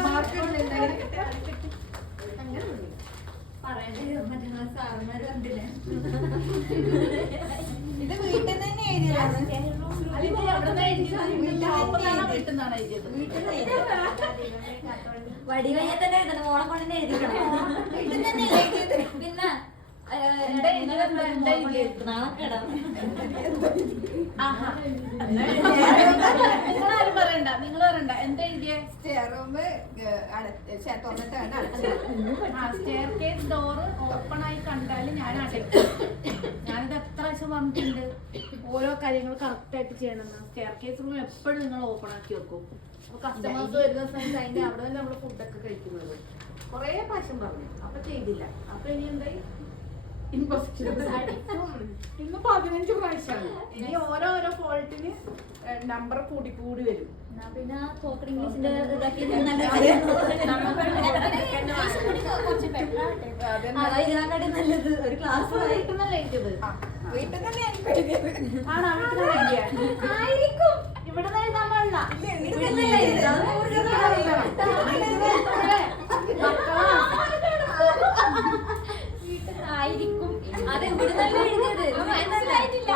എല്ലാവർക്കും നല്ല തന്നെ എഴുതിയതാണ്. സാറന്മാര് കണ്ടില്ലേ ഇത് വീട്ടിൽ നിന്ന് വടിവയ്യ തന്നെ എഴുതണം. മോളെ കൊണ്ട് തന്നെ എഴുതിക്കണം. വീട്ടിൽ തന്നെ എഴുതിയത്? പിന്നെ നിങ്ങളാരും പറയണ്ട നിങ്ങൾ പറയണ്ട. എന്താ എഴുതിയേ? Stair staircase door open ആയി കണ്ടാൽ ഞാൻ അടയ്ക്കും. ഞാനിത് എത്ര പ്രാവശ്യം പറഞ്ഞിട്ടുണ്ട്? ഓരോ കാര്യങ്ങൾ കറക്റ്റ് ആയിട്ട് ചെയ്യണമെന്ന്. സ്റ്റെയർ കേസ് റൂം എപ്പോഴും നിങ്ങൾ ഓപ്പൺ ആക്കി വെക്കും. കസ്റ്റമേഴ്സ് വരുന്ന സമയത്ത് അതിന്റെ അവിടെ തന്നെ നമ്മൾ ഫുഡൊക്കെ കഴിക്കുന്നത്. കുറേ പ്രാവശ്യം പറഞ്ഞു. അപ്പൊ ചെയ്തില്ല. അപ്പൊ ഇനി എന്തായി ഇന്ന് പതിനഞ്ച് പ്രാവശ്യം ഇനി ഓരോരോ ഫോൾട്ടിന് നമ്പർ കൂടി കൂടി വരും. പിന്നെ പോക്കർ ഇംഗ്ലീഷിന്റെ നല്ലത്. ഒരു ക്ലാസ് വീട്ടിൽ വീട്ടിൽ ആയിരിക്കും. ഇവിടെ നിന്ന് എഴുതാൻ പാടില്ല. ആയിരിക്കും. അത് ഇവിടെ തന്നെ എഴുതിയത്. മനസ്സിലായിട്ടില്ല.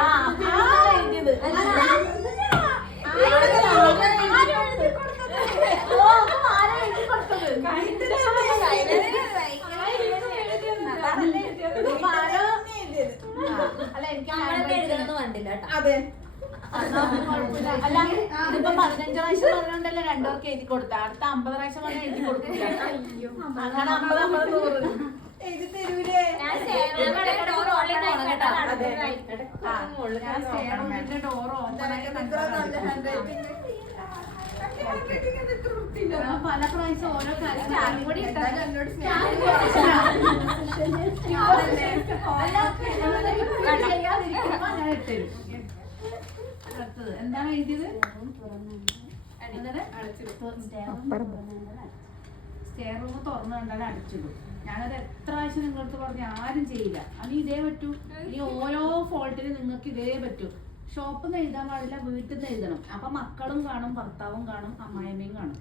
അല്ല. എനിക്ക് നമ്മളൊക്കെ എഴുതണമെന്ന് കണ്ടില്ല കേട്ടോ. അതെ അല്ല ഇതിപ്പോ പതിനഞ്ച് പ്രാവശ്യം പറഞ്ഞോണ്ടല്ലേ രണ്ടുപേർക്ക് എഴുതി കൊടുത്ത. അടുത്ത അമ്പത് പ്രാവശ്യം പറഞ്ഞാൽ എഴുതി കൊടുക്കില്ല അങ്ങനെ അമ്പത് അമ്പത് നൂറ് എഴുതി തരൂലേ? പല പ്രാവശ്യം ഓരോ കാര്യം അടുത്തത്. എന്താണ് എഴുതിയത്? സ്റ്റെയർ റൂം തുറന്നു കണ്ടാൽ അടിച്ചിടും. ഞാനത് എത്ര പ്രാവശ്യം നിങ്ങളടുത്ത് പറഞ്ഞു ആരും ചെയ്യില്ല. അത് ഇതേ പറ്റൂ. ഈ ഓരോ ഫോൾട്ടിലും നിങ്ങൾക്ക് ഇതേ പറ്റൂ. ഷോപ്പിൽ നിന്ന് എഴുതാൻ പാടില്ല വീട്ടിൽ നിന്ന് എഴുതണം. അപ്പൊ മക്കളും കാണും ഭർത്താവും കാണും അമ്മായിമ്മയും കാണും.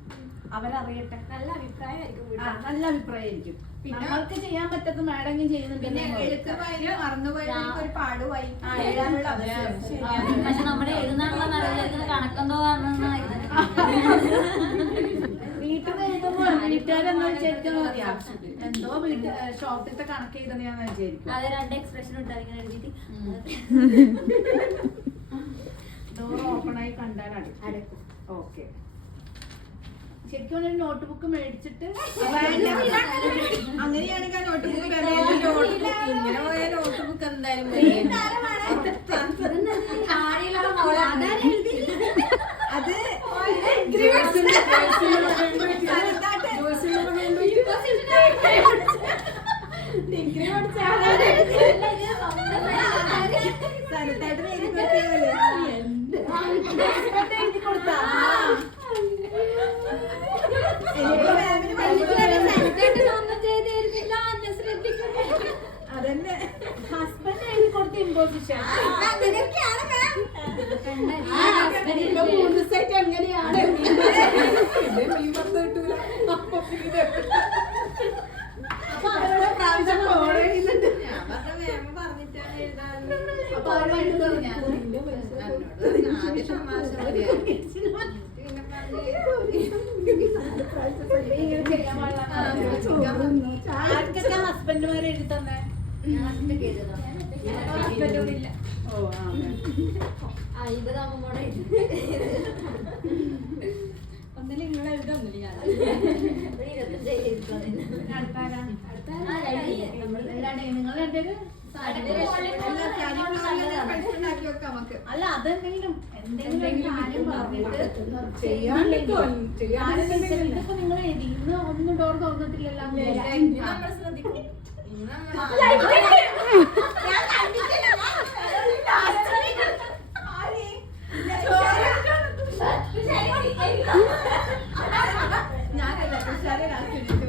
അവരറിയട്ടെ. നല്ല അഭിപ്രായമായിരിക്കും ആ, നല്ല അഭിപ്രായമായിരിക്കും. പിന്നെ- അവർക്ക് ചെയ്യാൻ പറ്റത്ത് മാഡം ചെയ്യുന്നുണ്ട് പിന്നെ ഒരു പാടുമായി ആ, എഴുതാനുള്ള അവസരം. പക്ഷെ നമ്മുടെ എഴുതാനുള്ള മറവിലേക്ക് കണക്കെന്തോ വീട്ടിൽ നിന്ന് എഴുതുമ്പോ വീട്ടുകാരെന്താ വിചാരിക്കുന്ന മതിയാ എന്തോ വീട്ടിൽ ഷോപ്പിലത്തെ കണക്ക് ഞാൻ വിചാരിക്കും. അതെ രണ്ട് എക്സ്പ്രഷൻ ഇങ്ങനെ എഴുതിയിട്ട് ഡോർ ഓപ്പൺ ആയി കണ്ടാൽ ഓക്കെ. ശരിക്കും ഒരു നോട്ട് ബുക്ക് മേടിച്ചിട്ട് അങ്ങനെയാണെങ്കിൽ ആ നോട്ട് ബുക്ക് ഇങ്ങനെ പോയ നോട്ട് ബുക്ക് എന്തായാലും ആരെയുള്ള മോളെ. അതാരും എഴുതി അത് ഡിഗ്രി പഠിച്ച അതന്നെ ഹസ്ബൻഡ് എഴുതി കൊടുത്ത ഇമ്പോസിഷൻ എങ്ങനെയാണ് അപ്പൊ അവരുടെ പ്രാവശ്യം പറഞ്ഞ പറഞ്ഞിട്ടാണ് എഴുതാൻ അപ്പൊ അവർ എഴുതി ആർക്കൊക്കെ ഹസ്ബൻഡുമാരെ എഴുതി തന്നെ? ഞാൻ ഒറ്റയ്ക്ക് എഴുതണം ഹസ്ബൻഡും ഇല്ല. ഓ ആ ഇവരാകുമ്പോ മോളെ ഒന്നിലും നിങ്ങൾ എഴുതൊന്നില്ല ഞാൻ. ഇരുപത്തഞ്ച് എഴുതിക്കോ അടുത്താരാ. നമ്മൾ നിങ്ങൾ എന്റെ അല്ല അതെന്തെങ്കിലും എന്തെങ്കിലും പറഞ്ഞിട്ട് നിങ്ങൾ ഇന്ന് ഒന്നും ഡോർ തുറന്നിട്ടില്ലല്ലോ ഞാനല്ല തുഷാരെ ലാസ്റ്റ്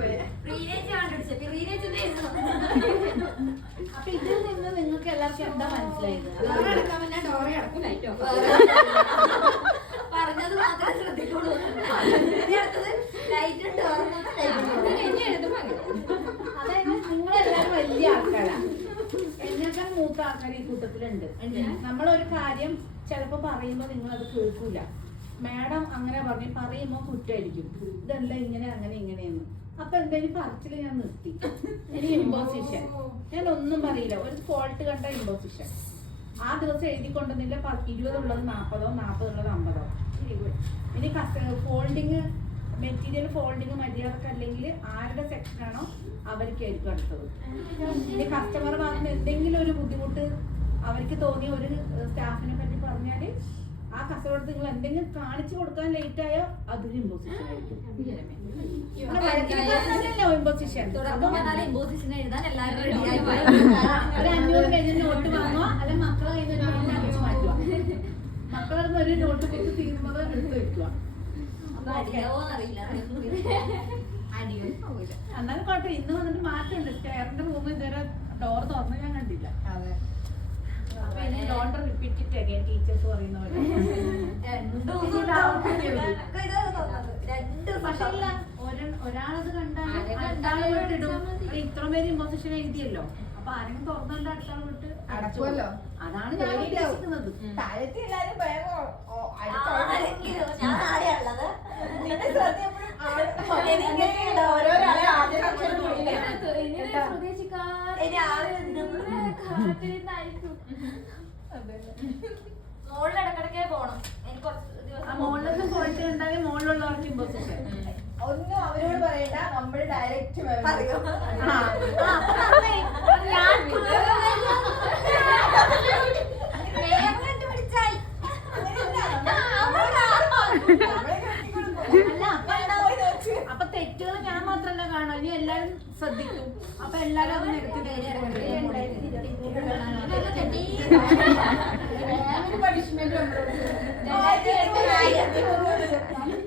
എന്താ മനസ്സിലായത്? പറഞ്ഞത് മാത്രമേ ശ്രദ്ധിക്കുള്ളൂ. ലൈറ്റ്. അതായത് നിങ്ങളെല്ലാരും വലിയ ആൾക്കാരാണ് മൂത്ത ആൾക്കാർ ഈ കൂട്ടത്തിലുണ്ട്. നമ്മളൊരു കാര്യം ചിലപ്പോ പറയുമ്പോ നിങ്ങൾ അത് കേൾക്കൂല. മാഡം അങ്ങനെ പറഞ്ഞു പറയുമ്പോ കുറ്റമായിരിക്കും. ഇതെന്താ ഇങ്ങനെ അങ്ങനെ ഇങ്ങനെയെന്ന്. അപ്പൊ എന്തായാലും പറച്ചിൽ ഞാൻ നിർത്തി. ഇനി ഇമ്പോസിഷൻ ഞാൻ ഒന്നും പറയില്ല. ഒരു ഫോൾട്ട് കണ്ട ഇമ്പോസിഷൻ ആ ദിവസം എഴുതി കൊണ്ടുവന്നില്ല. ഇരുപതുള്ളത് നാൽപ്പതോ നാൽപ്പതുള്ളത് അമ്പതോ. ഇനി കസ്റ്റമർ ഫോൾഡിങ് മെറ്റീരിയൽ ഫോൾഡിങ് മര്യാദയ്ക്ക് അല്ലെങ്കിൽ ആരുടെ സെക്ഷനാണോ അവർക്കായിരിക്കും അടുത്തത്. ഇനി കസ്റ്റമർ ഭാഗത്ത് എന്തെങ്കിലും ഒരു ബുദ്ധിമുട്ട് അവർക്ക് തോന്നിയ ഒരു സ്റ്റാഫിനെ പറ്റി പറഞ്ഞാൽ ആ കസവടത്ത് നിങ്ങൾ എന്തെങ്കിലും കാണിച്ചു കൊടുക്കാൻ ലേറ്റ് ആയോ അതൊരു ഇമ്പോസിഷൻ ആയിരിക്കും. ഇമ്പോസിഷൻ ഒരു അഞ്ഞൂറ് നോട്ട് വാങ്ങുക അല്ലെ മക്കളെ കയ്യിൽ നിന്ന് അടിച്ച് മാറ്റുക മക്കളെ ഒരു നോട്ട് ബുക്ക് തീരുന്നത് എടുത്തു വെക്കുക എന്നാലും കുഴപ്പമില്ല. ഇന്ന് വന്നിട്ട് മാറ്റമുണ്ട്. സ്റ്റെയറിന്റെ റൂമിൽ ഇതുവരെ ഡോർ തുറന്ന് ഞാൻ കണ്ടില്ല. അതെ. ഒരാളത് കണ്ടാൽ പേര് ഇമ്പോസിഷൻ എഴുതിയല്ലോ. അപ്പൊ ആരെങ്കിലും തുറന്നല്ല അടുത്ത ആൾ വിട്ട്. അതാണ് ഞാൻ. ഉദ്ദേശിക്കുന്നത്. താഴത്തെ എല്ലാരും ഭയം അതെ. മോളിൽ ഇടക്കിടക്കേ പോണം. എനിക്ക് കുറച്ച് ദിവസം പോയിട്ട് ഇമ്പോസിഷൻ ഒന്നും അവരോട് പറയണ്ട. നമ്മൾ ഡയറക്റ്റ്. ഞാൻ വേഗം കണ്ടുപിടിച്ചാൽ അല്ല അപ്പൊ അപ്പൊ തെറ്റുകൾ ഞാൻ മാത്രല്ല കാണാം ഇനി എല്ലാരും ശ്രദ്ധിക്കും. അപ്പൊ എല്ലാരും അത്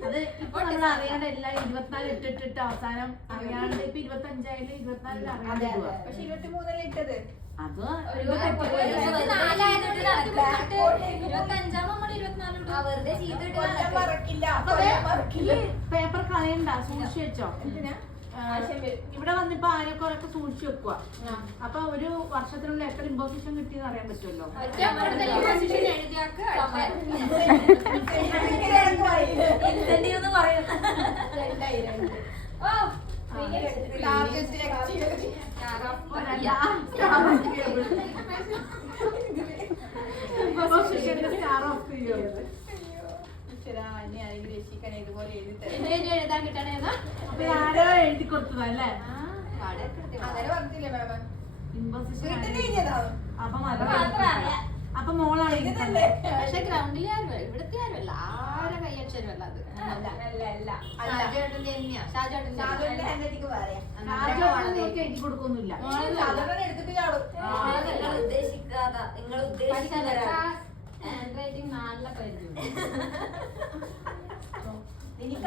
അത് ഇപ്പൊ നമ്മൾ അറിയാണ്ട് എല്ലാരും ഇരുപത്തിനാല് ഇട്ടിട്ടിട്ട് അവസാനം അറിയാണ്ട് ഇപ്പൊ ഇരുപത്തി അഞ്ചായാലും ഇരുപത്തിനാലിൽ. പക്ഷെ ഇരുപത്തിമൂന്നല്ലേ ഇട്ടത്? അത് പേപ്പർ കളയണ്ട സൂക്ഷിച്ചു വെച്ചോ. എന്തിനാ. ഇവിടെ വന്നിപ്പോ ആരൊക്കെ സൂക്ഷിച്ചു വെക്കുക അപ്പൊ ഒരു വർഷത്തിനുള്ളിൽ എത്ര ഇമ്പോസിഷൻ കിട്ടിയെന്ന് അറിയാൻ പറ്റുമല്ലോ? സ്റ്റാർ ഓഫ് ദി ഇയർ ഇനി ആരെങ്കിലും രക്ഷിക്കാൻ ഇതുപോലെ എഴുതി തരാം. എഴുതാൻ? അപ്പൊ ആരോ എഴുതി കൊടുത്തതല്ലേ. അങ്ങനെ പറഞ്ഞില്ലേ മാമ അപ്പൊ. അപ്പൊ മോളാണ് പക്ഷെ ഗ്രൗണ്ടിൽ ആരും ഇവിടുത്തെ ആരുമല്ല. ആരെ കയ്യക്ഷരമല്ല അത്. നിങ്ങൾ ഉദ്ദേശിക്കാതെ നിങ്ങൾ ഉദ്ദേശിക്കുന്ന ഹാൻഡ് റൈറ്റിംഗ് നല്ല പരിചയം.